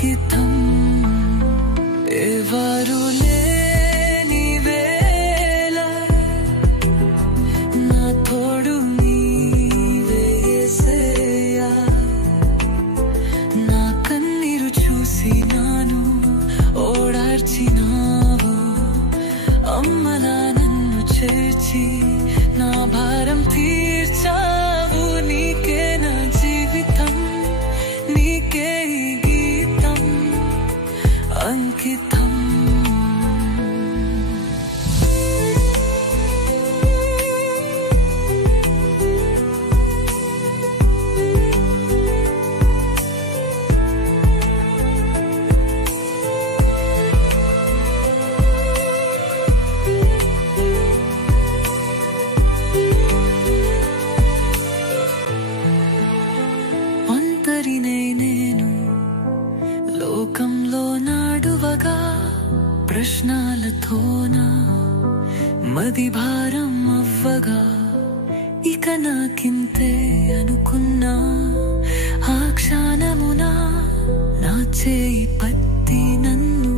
అంకితం ఎవరు లేని వేళ నా తోడు నీవే యేసయ్యా నా కన్నీరు చూసి నాను ఓడార్చినావు అమ్మలా నన్ను చేర్చి నా భారం తీర్చావు నీకే నా జీవితం నీకే ఈ గీతం అంకితం నేను లోకంలో నాడువగా ప్రశ్నలతోనా మది భారం అవ్వగా ఇక నాకింతే అనుకున్నా ఆ క్షణమునా నా చేయి పట్టి నన్ను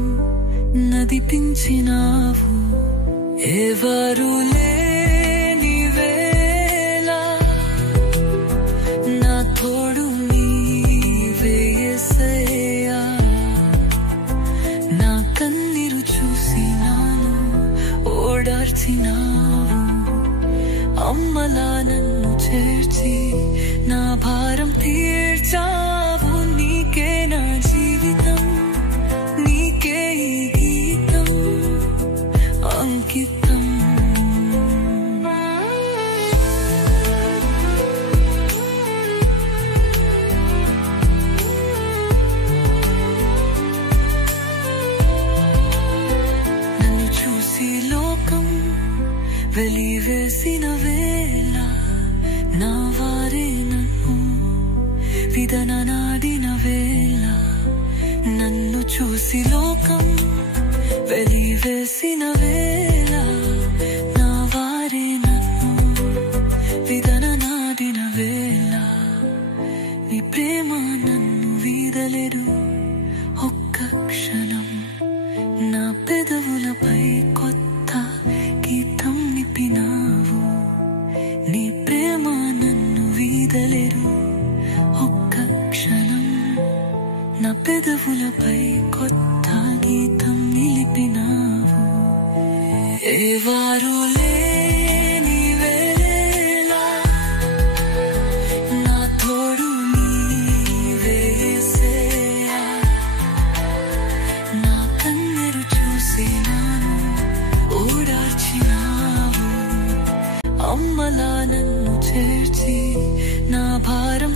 నడిపించినావు ఎవరు లేని వేళ నా తోడు నా కన్నీరు చూసి నాను ఓడార్చినావు అమ్మలా నన్ను చేర్చి నా భారం తీర్చావు నీకే నా జీవితం నీకే ఈ గీతం అంకితం లోకం వెలివేసిన వేళ నా వారే నన్ను విదననాడిన వేళ నన్ను చూసి లోకం వెలివేసిన వేళ నా వారే నన్ను విదననాడిన వేళ నీ ప్రేమ నన్ను వీడలేదు ఒక్క క్షణం నా పెదవులపై కొత్త గీతం నింపినావు నీ ప్రేమ నన్ను వీడలేదు ఒక్క క్షణం నా పెదవులపై కొత్త గీతం నిలిపినావు ఎవరు లేని వేళ నా తోడు నీవే యేసయ్యా నా కన్నీరు చూసి నాను ఓడార్చినావు అమ్మలా నన్ను చేర్చి నా భారం